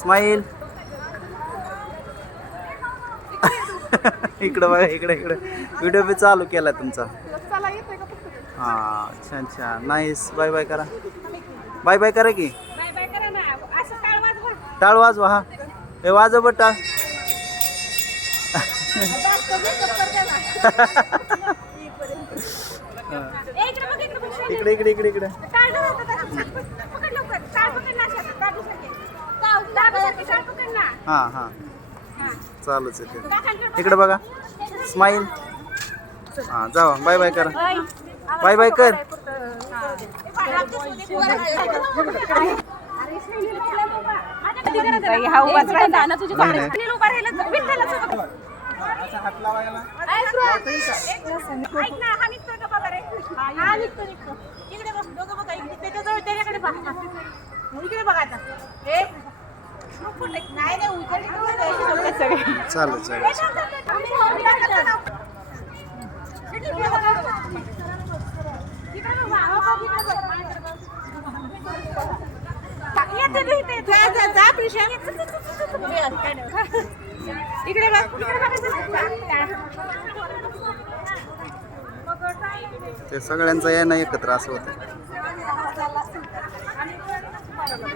Smile. इकडं बघा, इकडे इकडे व्हिडिओ बी चालू केला तुमचा. हां छान छान नाईस. बाय बाय करा, बाय बाय करा की. टाळ वाजवा. हा हे वाजव बट टाळ. इकडे इकडे इकडे इकडे. हां हां चालूच आहे ते. इकडे बघा स्माईल. हां जावा बाय बाय करा, बाय बाय कर. चालेल चालेल. ते सगळ्यांचा येणं एकत्र असं होतं.